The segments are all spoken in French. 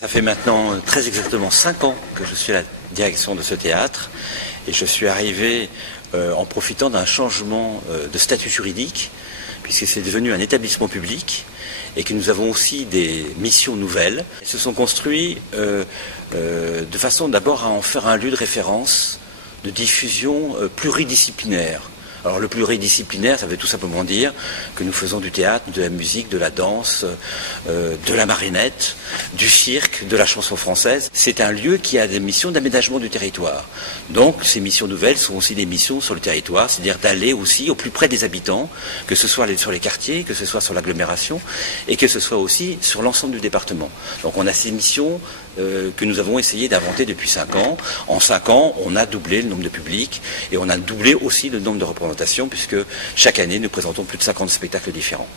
Ça fait maintenant très exactement 5 ans que je suis à la direction de ce théâtre et je suis arrivé en profitant d'un changement de statut juridique puisque c'est devenu un établissement public et que nous avons aussi des missions nouvelles. Ils se sont construits de façon d'abord à en faire un lieu de référence, de diffusion pluridisciplinaire. Alors le pluridisciplinaire, ça veut tout simplement dire que nous faisons du théâtre, de la musique, de la danse, de la marionnette, du cirque, de la chanson française. C'est un lieu qui a des missions d'aménagement du territoire. Donc ces missions nouvelles sont aussi des missions sur le territoire, c'est-à-dire d'aller aussi au plus près des habitants, que ce soit sur les quartiers, que ce soit sur l'agglomération et que ce soit aussi sur l'ensemble du département. Donc on a ces missions que nous avons essayé d'inventer depuis 5 ans. En 5 ans, on a doublé le nombre de publics et on a doublé aussi le nombre de représentations puisque chaque année, nous présentons plus de 50 spectacles différents.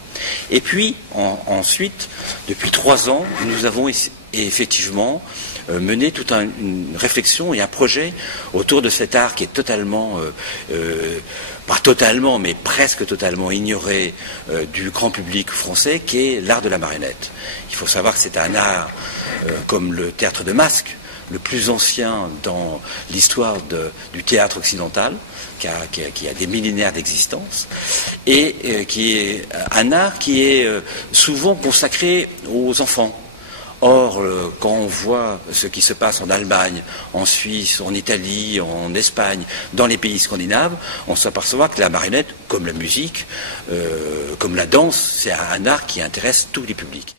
Et puis, ensuite, depuis 3 ans, nous avons effectivement mené toute une réflexion et un projet autour de cet art qui est totalement, pas totalement, mais presque totalement ignoré du grand public français, qui est l'art de la marionnette. Il faut savoir que c'est un art comme le théâtre de masque, le plus ancien dans l'histoire du théâtre occidental, qui a des millénaires d'existence, et qui est un art qui est souvent consacré aux enfants. Or, quand on voit ce qui se passe en Allemagne, en Suisse, en Italie, en Espagne, dans les pays scandinaves, on s'aperçoit que la marionnette, comme la musique, comme la danse, c'est un art qui intéresse tous les publics.